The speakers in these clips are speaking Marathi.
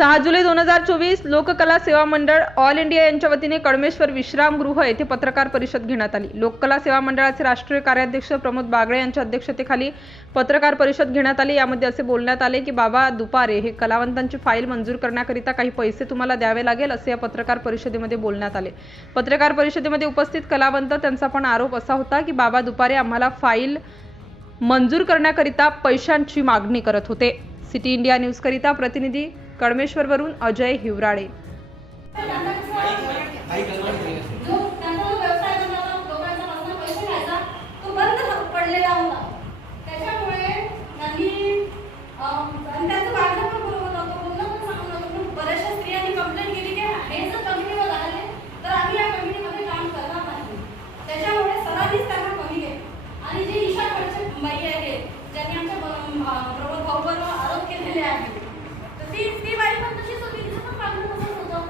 सहा जुलै दोन हजार चोवीस लोककला सेवा मंडळ ऑल इंडिया यांच्या वतीने कडमेश्वर विश्रामगृह येथे पत्रकार परिषद घेण्यात आली. लोककला सेवा मंडळाचे राष्ट्रीय कार्याध्यक्ष प्रमोद बागळे यांच्या अध्यक्षतेखाली पत्रकार परिषद घेण्यात आली. यामध्ये असे बोलण्यात आले की बाबा दुपारे हे कलावंतांची फाईल मंजूर करण्याकरिता काही पैसे तुम्हाला द्यावे लागेल असे या पत्रकार परिषदेमध्ये बोलण्यात आले. पत्रकार परिषदेमध्ये उपस्थित कलावंत त्यांचा पण आरोप असा होता की बाबा दुपारे आम्हाला फाईल मंजूर करण्याकरिता पैशांची मागणी करत होते. सिटी इंडिया न्यूजकरिता प्रतिनिधी कडमेश्वरवरून अजय हिवराळे. आणि बरोबर नव्हतं बोलणं पण स्त्रियांनी कंप्लेंट केली की हे जर कंपनीवर आले तर आम्ही या कंपनीमध्ये काम करणार नाही त्याच्यामुळे सरांनीच त्यांना कमी केलं आणि जी ईशा खडसे बाई आहे ज्यांनी आमच्या ब- अं, प्रमोद भाऊवर आरोप केलेले आहेत तर ती ती बाई पण तशीच होती तिचं पण वागणं तसंच होतं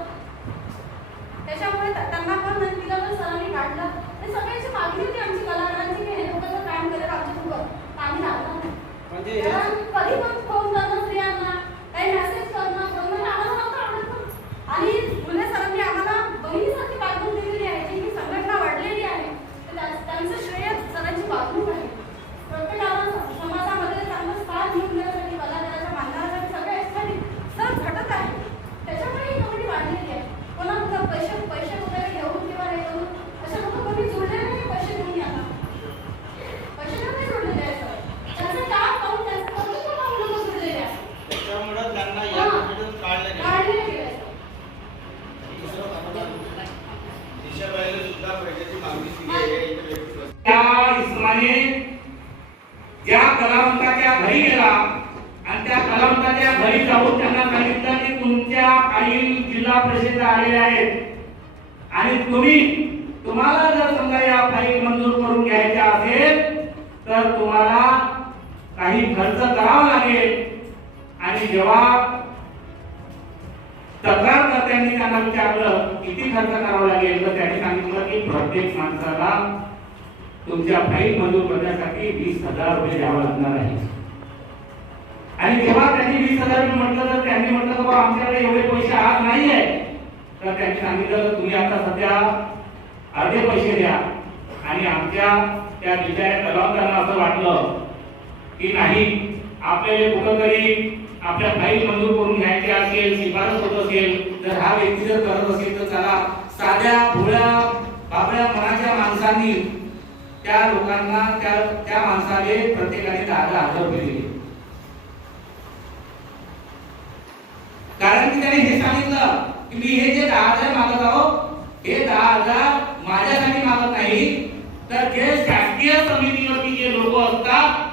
त्याच्यामुळे त्या- त्यांना पण तिला पण सरांनी काढलं आणि सगळ्यांची मागणी होती आमची कलाकारांची की हे लोक जर काम करेल आमच्यासोबत आम्ही लागणार नाही म्हणजे हे- कारण कधी पण फोन करणं स्त्रियांना काही मेसेज करणं करणं हे आम्हाला नव्हतं आवडत पण. आणि मुले सरांनी आम्हाला बहिणीसारखी वागणूक दिलेली आहे जी ही संघटना वाढलेली आहे तर त्या- त्यांचं श्रेय सरांची वागणूक आहे प्रत्येकाला स- समाजामध्ये चांगलं स्थान मिळवून देण्यासाठी कलाकाराच्या मानणाऱ्यासाठी सगळ्यासाठी सर झटत आहे त्याच्यामुळे ही कमिटी वाढलेली आहे कोणा कुठं पैसे पैसे वगैरे घेऊन किंवा हे करून अशा लोक कोणी जोडले नाही पैसे घेऊन यांना पैसे घेऊन नाही जोडलेले आहे सर त्यांचं काम पाहून त्यांचं कर्तृत्व पाहून लोक जोडलेले आहे त्याच्यामुळं त्यांना या हा. कमिटीतून काढलं गेलं. काढलेले गेले सर दुसरं आपल्याला दिशाबाईला सुद्धा पैशाची मागणी केली आहे इथे व्यक्ती बसली. त्या इस्माने ज्या कलावंताच्या घरी गेला आणि त्या कलावंताच्या घरी जाऊन त्यांना सांगितलं की तुमच्या काही जिल्हा परिषद आलेल्या आहेत. आणि तुम्ही तुम्हाला जर समजा या फाईल मंजूर करून घ्यायच्या असेल तर तुम्हाला काही खर्च करावा लागेल. आणि जेव्हा तक्रारकर्त्यांनी त्यांना विचारलं किती खर्च करावा लागेल? तर त्यांनी सांगितलं की प्रत्येक माणसाला तुमच्या फाईल मंजूर करण्यासाठी वीस हजार रुपये द्यावा लागणार आहे आणि जेव्हा त्यांनी वीस हजार रुपये म्हटलं तर त्यांनी म्हटलं की बाबा आमच्याकडे एवढे पैसे आज नाही आहे तर त्यांनी सांगितलं की तुम्ही आता सध्या अर्धे पैसे द्या. आणि आमच्या त्या बिचाऱ्या कलावंतांना असं वाटलं की नाही आपल्याला कुठंतरी आपल्या फाईल मंजूर करून घ्यायची असेल शिफारस होत असेल तर हा व्यक्ती जर करत असेल तर त्याला साध्या भोळ्या बाबड्या मनाच्या माणसांनी त्या लोकांना त्या त्या माणसाले प्रत्येकाने दहा दहा हजार रुपये दिले. कारण की त्याने हे सांगितलं की मी हे जे दहा हजार मागत आहो हे दहा हजार माझ्यासाठी मागत नाही. तर जे शासकीय समितीवरती जे लोक असतात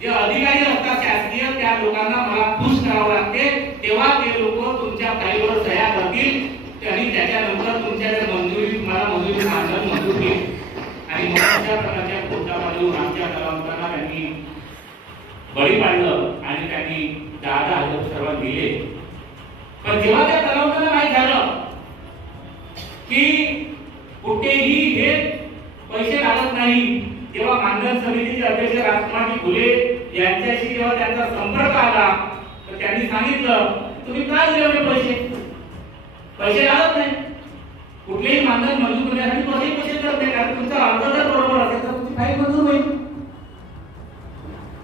जे अधिकारी असतात शासकीय त्या लोकांना मला खुश करावं लागते. तेव्हा ते लोक तुमच्या फाईलवर सह्या करतील आणि त्याच्यानंतर तुमच्या त्या मंजुरी मला मंजुरी मागणं मंजूर होईल. आणि मग अशा प्रकारच्या खोटापाडून आमच्या कलावंतांना त्यांनी बळी पाडलं आणि त्यांनी दहा दहा हजार सर्वात दिले. पण जेव्हा त्या कलावंतांना माहीत झालं की कुठेही हे पैसे लागत नाही तेव्हा मानधन समितीचे अध्यक्ष राजकुमारजी फुले यांच्याशी जेव्हा त्यांचा संपर्क आला तर त्यांनी सांगितलं तुम्ही काय दिले पैसे? पैसे लागत नाही. कुठलेही मानधन मंजूर करण्यासाठी कोणतेही पैसे करत नाही कारण तुमचा अर्ज जर बरोबर असेल तर तुमची फाईल मंजूर होईल.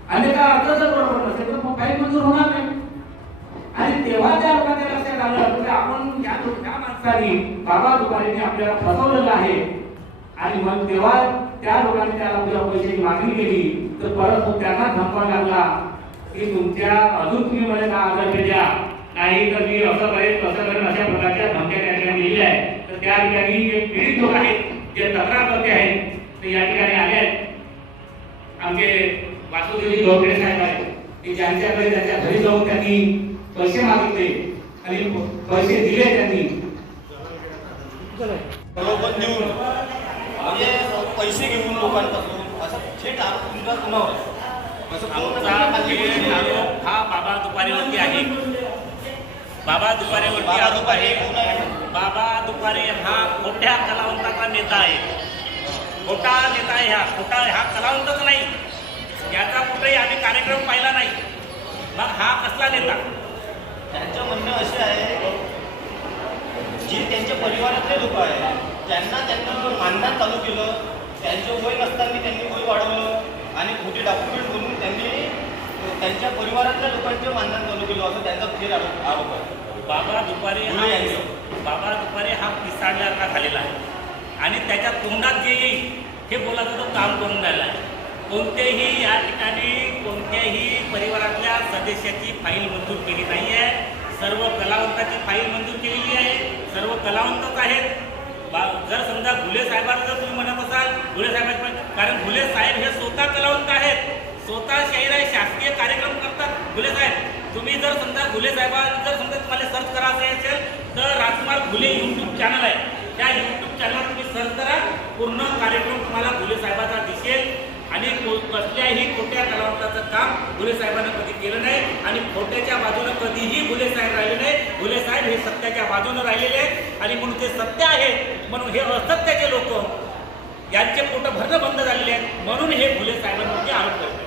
अन्यथा अर्ज जर बरोबर नसेल तर मग फाईल मंजूर होणार माणसाने बाबा दुकानेने आपल्याला फसवलेलं आहे. आणि मग तेव्हा त्या लोकांनी त्याला आपल्या पैशाची मागणी केली तर परत मग त्यांना धमका लागला की तुमच्या अजून तुम्ही मला दहा हजार द्या नाही तर मी असं करेन तसं करेन अशा प्रकारच्या धमक्या त्या ठिकाणी दिलेल्या आहेत. तर त्या ठिकाणी जे पीडित लोक आहेत जे तक्रार करते आहेत ते या ठिकाणी आले आहेत. आमचे वासुदेवी गवकडे साहेब आहेत. की ज्यांच्याकडे त्यांच्या घरी जाऊन त्यांनी पैसे मागितले आणि पैसे दिले त्यांनी. प्रलोभन देऊन म्हणजे पैसे घेऊन लोकांपासून असं थेट आरोप तुमचा हे बाबा दुपारेवरती आहे. बाबा दुपारेवरती आरोप आहे. बाबा दुपारे हा मोठ्या कलावंताचा नेता आहे. मोठा नेता आहे हा. मोठा हा कलावंतच नाही. याचा कुठेही आम्ही कार्यक्रम पाहिला नाही. मग हा कसला नेता? त्यांचं म्हणणं असे आहे परिवारातले लोक आहेत त्यांना त्यांना जो मानधन चालू केलं त्यांचं वय नसताना त्यांनी वय वाढवलं आणि खोटे डॉक्युमेंट बनवून त्यांनी त्यांच्या परिवारातल्या लोकांचं मानधन चालू केलं असं त्यांचा फेर आरोप आरोप आहे. बाबा दुपारे हा. बाबा दुपारे हा पिसाळल्याचा झालेला आहे. आणि त्याच्या तोंडात जे येईल हे बोलायचं तो काम करून राहिला आहे. कोणतेही या ठिकाणी कोणत्याही परिवारातल्या सदस्याची फाईल मंजूर केली नाही आहे सर्व कलावंताची फाईल मंजूर केलेली आहे. सर्व कलावंतच आहेत. बा जर समजा घुले साहेबांना जर तुम्ही म्हणत असाल घुले साहेबांचे कारण घुले साहेब हे स्वतः कलावंत आहेत. स्वतः शहर आहे शासकीय कार्यक्रम करतात घुले साहेब. तुम्ही जर समजा घुले साहेबांना जर समजा तुम्हाला सर्च करायचं असेल तर राजकुमार घुले यूट्यूब चॅनल आहे. त्या यूट्यूब चॅनलवर तुम्ही सर्च करा. पूर्ण कार्यक्रम तुम्हाला घुले साहेबाचा दिसेल. आणि कसल्याही खोट्या कलावंताचं काम भुले साहेबांना कधी केलं नाही आणि खोट्याच्या बाजूनं कधीही भुले साहेब राहिले नाही. भुले साहेब हे सत्याच्या बाजूनं राहिलेले आहेत आणि म्हणून ते सत्य आहे. म्हणून हे असत्याचे लोक यांचे पोट भरणं बंद झालेले आहेत. म्हणून हे भुले साहेबांवरती आरोप करतात.